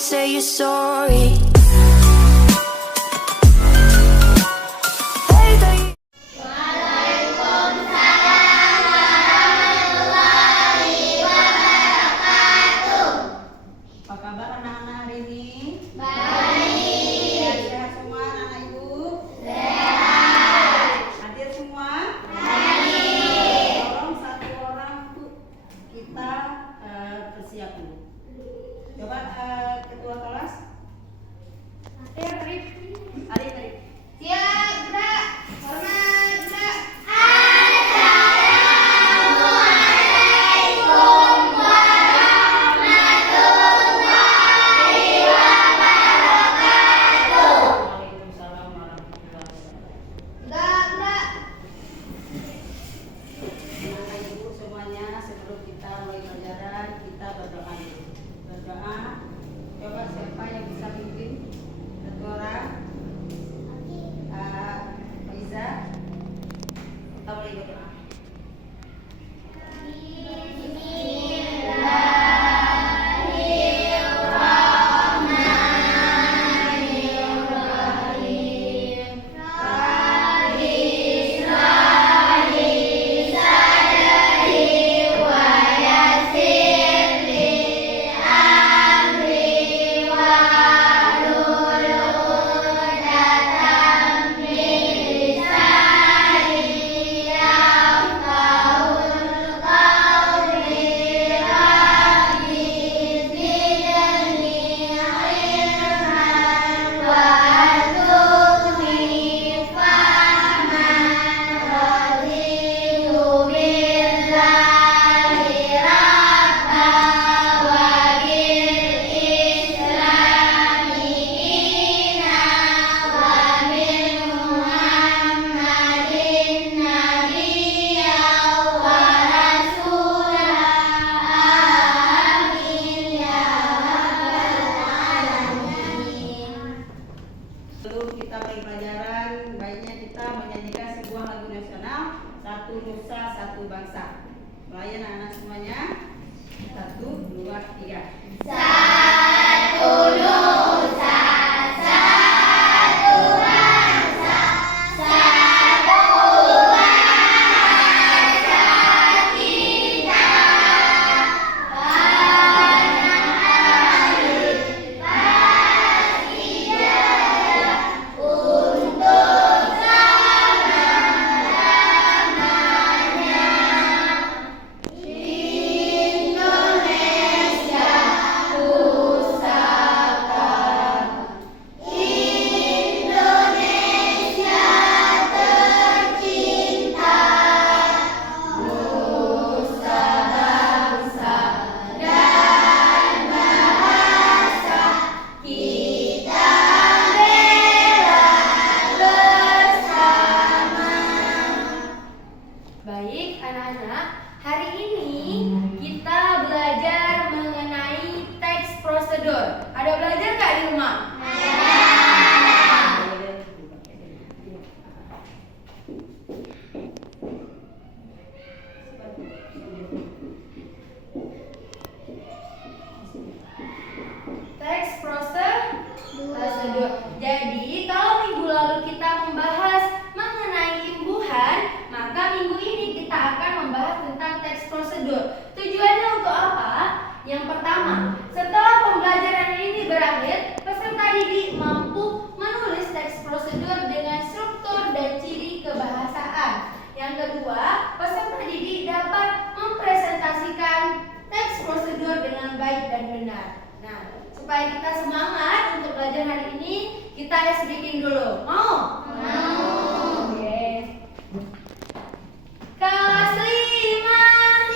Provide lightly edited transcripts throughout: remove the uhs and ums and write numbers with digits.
say you're sorry. Apa kabar anak-anak hari ini? Baik. Sehat semua anak ibu? Sehat. Hadir semua? Hadir. Tolong satu orang kita bersiap dulu. Coba ketua kelas. Arif. Siap, gerak. Hormat, gerak. Waalaikumsalam warahmatullahi wabarakatuh. Gerak. Bapak Ibu semuanya, sebelum kita mulai pelajaran, kita berdoa dulu. Berdoa. Coba siapa yang bisa pimpin? Ketua orang. Faiza. Kita mulai berdoa. Sebelum kita mulai pelajaran, baiknya kita menyanyikan sebuah lagu nasional, Satu Nusa Satu Bangsa. Mulai anak-anak semuanya. 1, 2, 3. Baik anak-anak, hari ini kita belajar mengenai teks prosedur. Ada belajar nggak di rumah? Teks prosedur. Jadi kalau minggu lalu kita membahas mengenai imbuhan, maka minggu ini kita akan membahas tentang teks prosedur. Tujuannya untuk apa? Yang pertama, setelah pembelajaran ini berakhir, peserta didik mampu menulis teks prosedur dengan struktur dan ciri kebahasaan. Yang kedua, peserta didik dapat mempresentasikan teks prosedur dengan baik dan benar. Nah, supaya kita semangat untuk belajar hari ini, kita les bikin dulu. Mau? Oke. Kelas 5.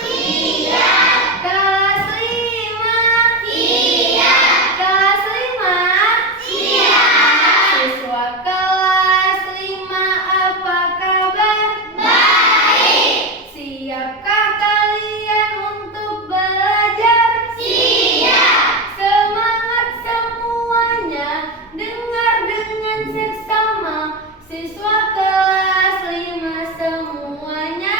Siap. Kelas 5. Siap. Kelas 5. Siap. Siswa kelas 5, apa kabar? Baik. Siapkah kalian untuk belajar? Siap. Semangat semuanya, dengar dengan seksama. Siswa kelas 5 semuanya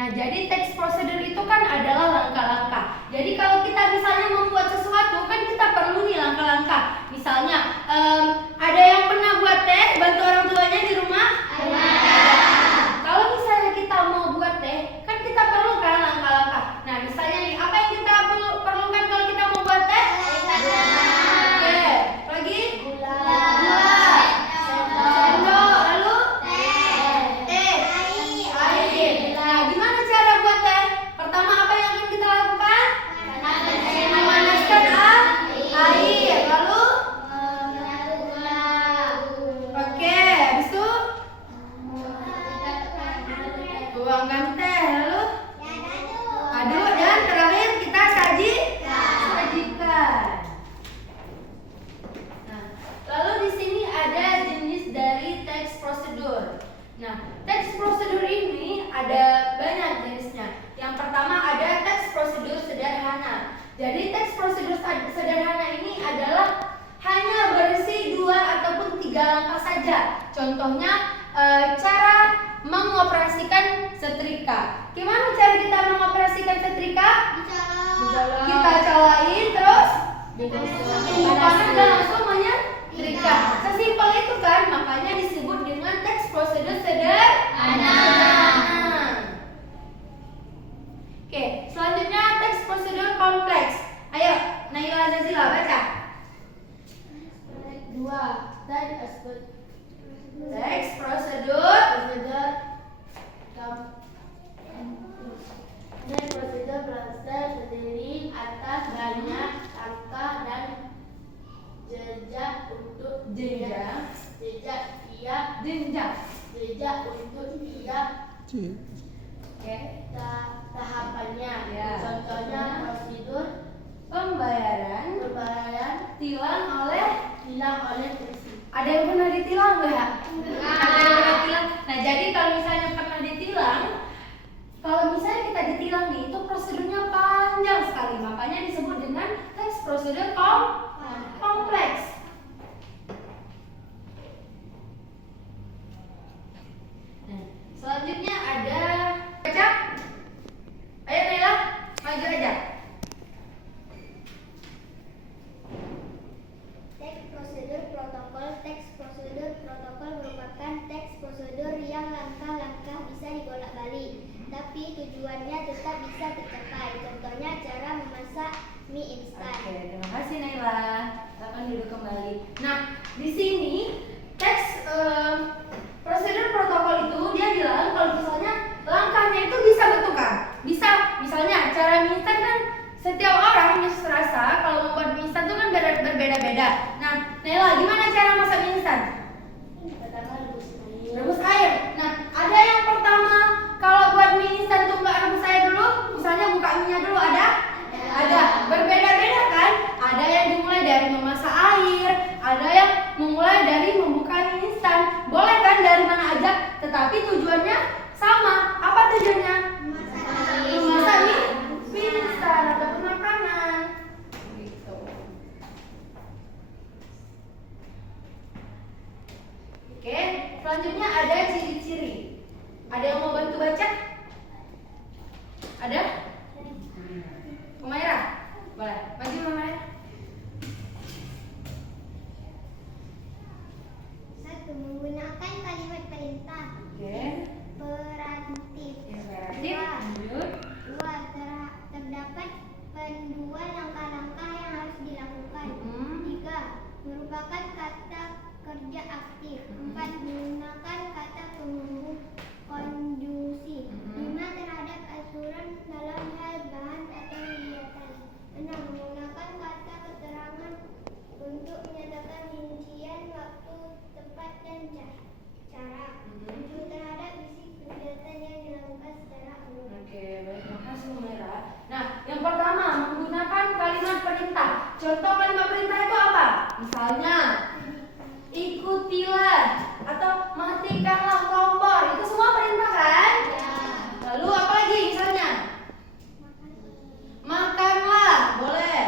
Nah, jadi teks prosedur itu kan adalah langkah-langkah. Jadi kalau kita misalnya membuat sesuatu kan kita perlu nih langkah-langkah. Misalnya ada yang pernah buat teh bantu orang tuanya di rumah? Ada. Kalau misalnya kita mau buat teh kan kita perlu kan langkah-langkah. Nah, misalnya nih apa yang kita perlukan kalau kita mau buat teh? Oke, lagi? Gula. Sendok, lalu? Teh. Air. Nah, gimana cara buat teh? Pertama apa yang akan kita lakukan? Memanaskan air. Lalu? Oke, habis itu? Tuangkan teh. Lalu? Aduk dan terakhir kita sajikan. Nah, lalu di sini ada jenis dari teks prosedur. Nah, teks prosedur ini ada banyak jenisnya. Yang pertama ada teks prosedur sederhana. Jadi teks prosedur sederhana ini adalah hanya berisi 2 ataupun 3 langkah saja. Contohnya cara mengoperasikan setrika. Gimana cara kita mengoperasikan setrika? Kita colain terus panas dan langsung menyetrika. Sesimpel itu kan, makanya disebut dengan teks prosedur sederhana. Oke, selanjutnya teks prosedur kompleks. Ayo, Naila Zazila baca. 2. Teks prosedur prosedur berasal terdiri atas banyak langkah dan jejak untuk jenjang. jejak untuk tiap Oke. tahapannya. Ya. Contohnya prosedur Pembayaran tilang oleh polisi. ada yang pernah ditilang nggak? Ada yang pernah ditilang. Nah, jadi kalau misalnya pernah ditilang, kalau misalnya kita ditilang nih, itu prosedurnya panjang sekali. Makanya disebut dengan teks prosedur kompleks. Nah, selanjutnya ada baca. Ayo Naila, maju aja. Teks prosedur protokol merupakan teks prosedur yang langkah-langkah bisa dibolak-balik, tapi tujuannya tetap bisa tercapai. Contohnya cara memasak mie instan. Oke, terima kasih Naila. Silakan duduk kembali. Nah, di sini teks prosedur protokol itu dia bilang kalau misalnya langkahnya itu bisa bertukar. Bisa, misalnya cara mie instan kan setiap orang serasa kalau membuat mie instan itu kan berbeda-beda. Nah, Naila, gimana cara masak mie instan? Pertama Rebus air. Nah, ada yang pertama kalau buat mie instan tuh nggak rebus air dulu, misalnya buka mie-nya dulu ada? Ada. Berbeda-beda kan? Ada yang dimulai dari memasak air, ada yang memulai dari membuka mie instan. Boleh kan dari mana aja, tetapi tujuannya sama. Apa tujuannya? Memasak mie instan ataupun makanan. Gitu. Oke, selanjutnya ada ciri-ciri. Ada yang mau bantu baca? Ada? Umairah? Boleh. Maju Umairah. 1. Menggunakan kalimat perintah. Oke. Perantif. Imperatif. Lanjut. 2. Terdapat panduan langkah-langkah yang harus dilakukan. 3. Merupakan kata kerja aktif. 4. Menggunakan kata penghubung konjungsi. 5. Terhadap aturan dalam hal bahan atau kegiatan. 6. Menggunakan kata keterangan untuk menyatakan rincian waktu, tempat, dan cara. 7. Terhadap isi kegiatan yang dilakukan secara umum. Oke, baik. Terima kasih Umairah. Nah, yang pertama menggunakan kalimat perintah. Contoh kalimat perintah itu apa? Misalnya ikutilah atau matikanlah kompor. Itu semua perintah kan? Ya. Lalu apa lagi misalnya? Makanlah, boleh.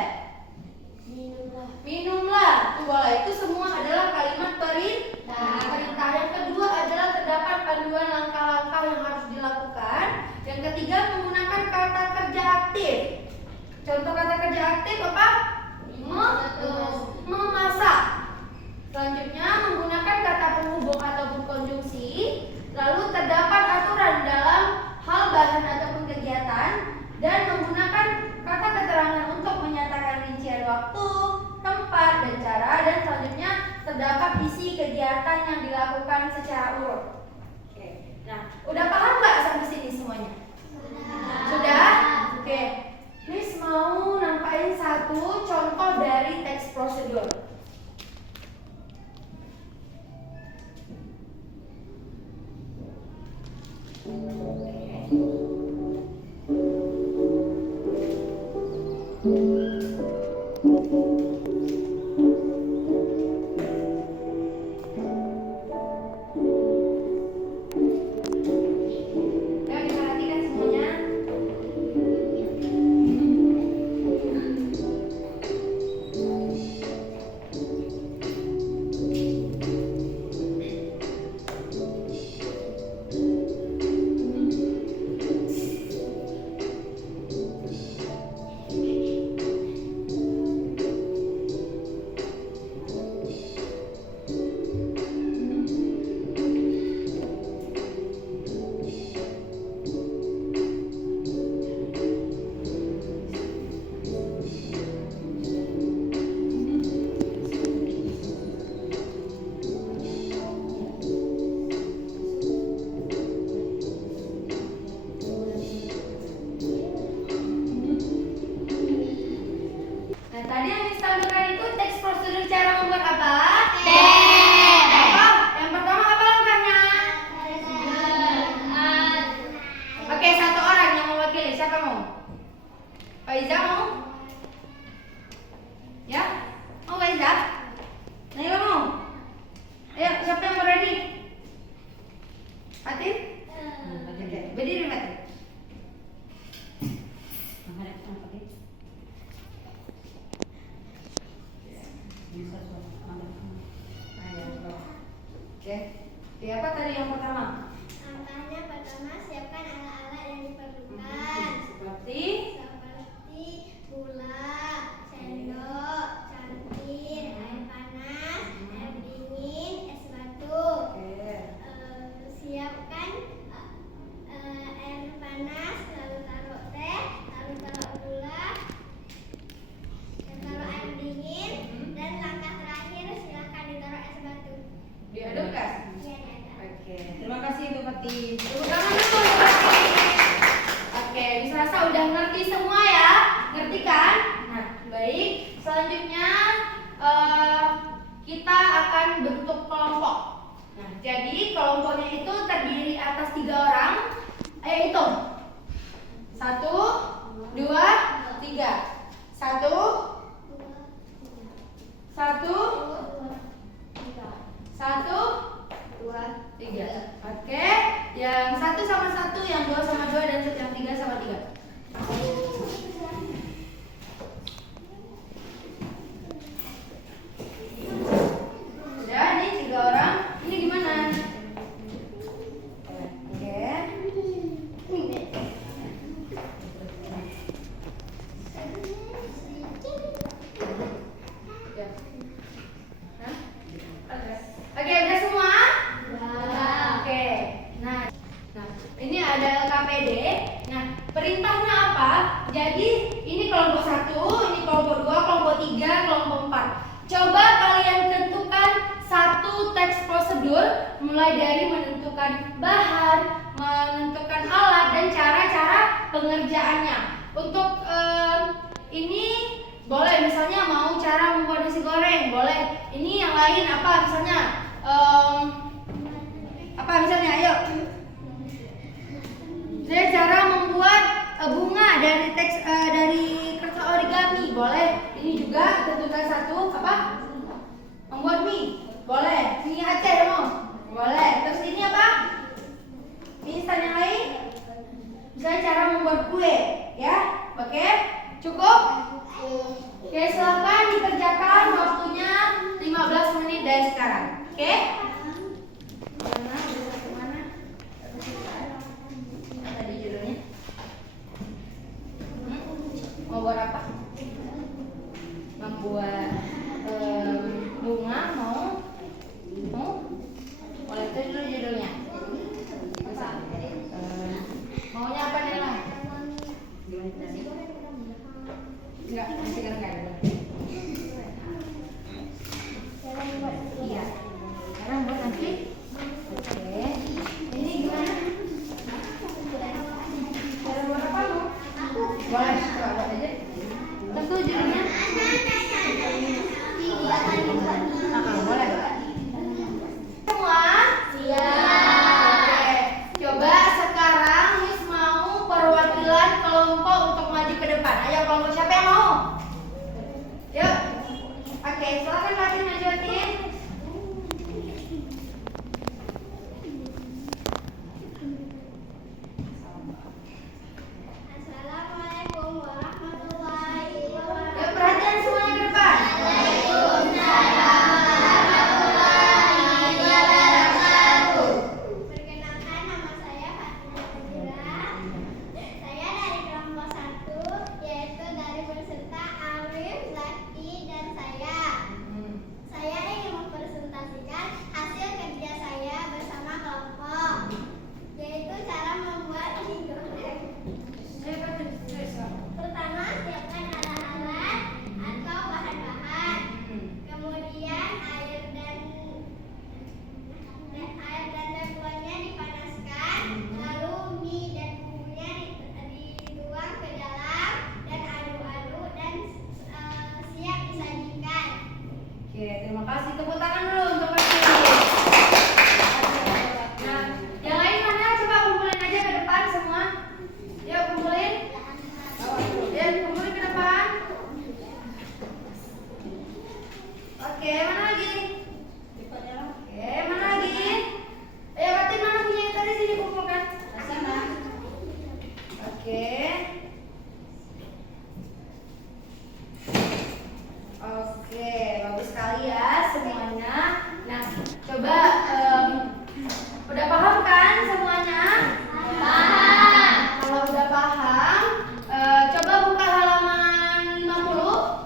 Minumlah, itu boleh. Itu semua adalah kalimat perintah. Yang kedua adalah terdapat panduan langkah-langkah yang harus dilakukan. Yang ketiga Selanjutnya menggunakan kata penghubung ataupun konjungsi. Lalu terdapat aturan dalam hal bahan ataupun kegiatan dan menggunakan kata keterangan untuk menyatakan rincian waktu, tempat, dan cara. Dan selanjutnya terdapat isi kegiatan yang dilakukan secara urut. Oke. Nah, udah paham nggak sampai sini semuanya? Sudah? Oke. Miss mau nampain satu contoh dari teks prosedur. Ayo diperhatikan semuanya. Nah, tadi yang disampaikan itu teks prosedur cara membuat apa? Apa? Yang pertama apa langkahnya? Oke, satu orang yang mewakili. Siapa mau? Pak Iza mau? Ya? Mau Pak Iza? Naila mau? Ayo, siapa yang mau ready? Fatin? Oke, berdiri Fatin. Oke, apa tadi yang pertama? Langkahnya pertama, siapkan alat-alat yang diperlukan. Seperti Gula, sendok, cangkir, air panas, air dingin, es batu. Siapkan air panas, lalu taruh teh, lalu taruh gula, dan taruh air dingin, dan langkah terakhir silahkan ditaruh es batu. diaduk kan? Iya, ada. Oke. Terima kasih Bu Fatin. Tepuk tangan dulu Bu Fatin. Oke, bisa rasa udah ngerti semua ya? Ngerti kan? Nah, baik. Selanjutnya kita akan bentuk kelompok. Nah, jadi kelompoknya itu terdiri atas 3 orang. Ayo hitung. 1, 2, 3. 1, 1, 2, 3. Oke, yang 1 sama 1, yang 2 sama 2, dan yang 3 sama 3. Udah, nih 3 orang. Ini gimana? Oke. Ya. Hah? Oke, udah semua? Oke. Nah, ini ada LKPD. Nah, perintahnya apa? Jadi ini kelompok 1, ini kelompok 2, kelompok 3, kelompok 4. Coba kalian tentukan satu teks prosedur mulai dari menentukan bahan, menentukan alat, dan cara-cara pengerjaannya. Untuk ini boleh misalnya mau cara membuat nasi goreng, boleh. Ini yang lain apa misalnya? Apa misalnya? Ayo. Saya cara membuat bunga dari teks dari kertas origami, boleh. Ini juga tentukan satu apa? Membuat mie, boleh. Ini Aceh ya mau? Boleh. Terus ini apa? Ini instan yang lain? Misalnya cara membuat kue, ya? Oke? Cukup? Oke, silakan dikerjakan, waktunya 15 menit dari sekarang. Oke? Mana? Mana? Tadi judulnya? Mau buat apa? Membuat bunga, mau makasih. Tepuk tangan dulu untuk Persis. Nah, yang lain mana? Coba kumpulin aja ke depan semua. Yuk kumpulin. Ya, kumpulin ke depan. Oke, mana lagi? Oke, mana lagi? Ayo, Fatin, mana punya yang tadi sini kumpulkan? Sana. Oke. Oke, bagus sekali ya semuanya. Nah, coba udah paham kan semuanya? Paham. Kalau udah paham, coba buka halaman 50.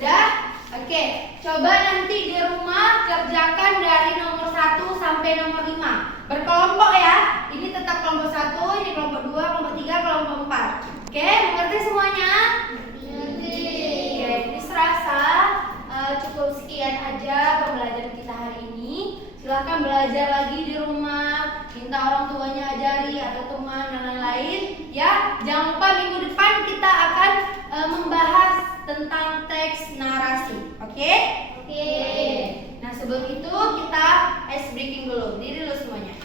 Udah? Oke, coba nanti di rumah kerjakan dari nomor 1 sampai nomor 5. Berkelompok ya. Ini tetap kelompok 1, ini kelompok 2, kelompok 3, kelompok 4. Oke, mengerti semuanya? Mengerti. Oke, ini serasa cukup sekian aja pembelajaran kita hari ini. Silahkan belajar lagi di rumah, minta orang tuanya ajari atau teman dan lain-lain ya. Jangan lupa minggu depan kita akan membahas tentang teks narasi. Oke? Oke. Nah, sebelum itu kita ice breaking dulu. Diri dulu semuanya.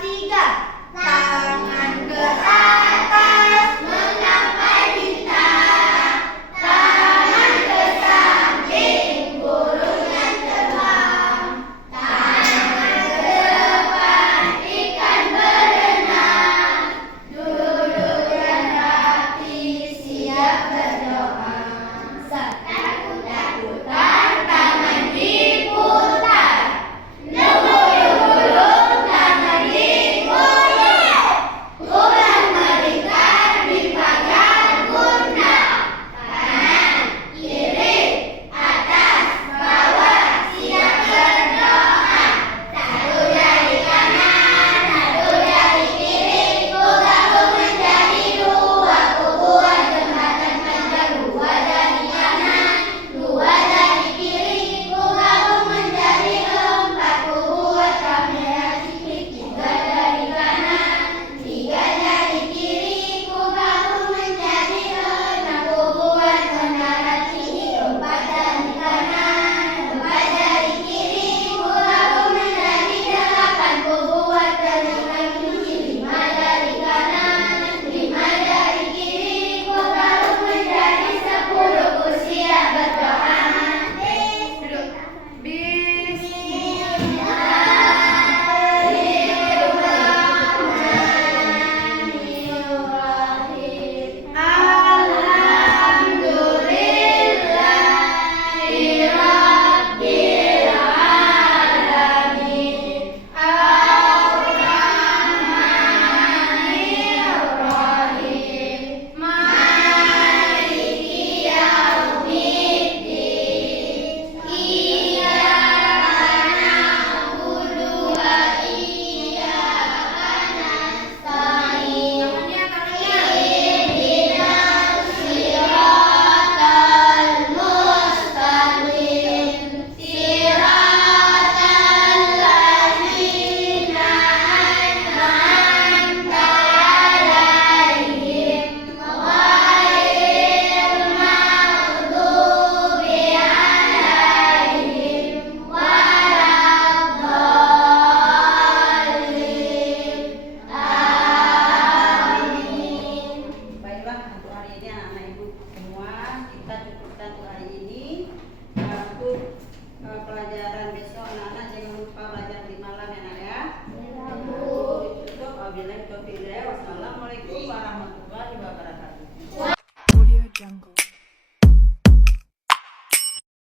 Tiga, tangan ke atas menggapai bintang, tangan ke samping burungnya terbang, tangan ke depan ikan berenang, duduk dan rapi siap berdoa. Takut-takutan tangan diputar, gulung-gulung tangan digoyang, ulang melingkar di bagian pundak, kanan, kiri, atas, bawah, siap berdoa. Satu jari kanan, satu jari kiri, ku gabung menjadi dua, ku buat jembatan panjang. Dua jari kanan, dua jari kiri, ku gabung menjadi empat, ku buat kamera sikit. Tiga jari kanan, tiga jari kiri, ku gabung menjadi enam, ku buat menara tinggi. Empat jari kanan, empat jari kiri, ku gabung menjadi delapan, ku buat telinga kunci. Lima jari kanan, lima jari kiri, ku gabung menjadi 10, ku siap berdoa. Duduk. Bismillahirrahmanirrahim. Alhamdulillahirabbil alamin. Ar-Rahmanir-Rahim. Maliki yaumiddin. Iyyaka na'budu wa iyyaka nasta'in. Ihdinas siratal mustaqim. Siratal ladzina an'amta 'alaihim ghairil maghdubi 'alaihim waladdallin. Amin. Baiklah, untuk hari ini anak-anak ibu semua kita cukupkan untuk hari ini. Untuk pelajaran besok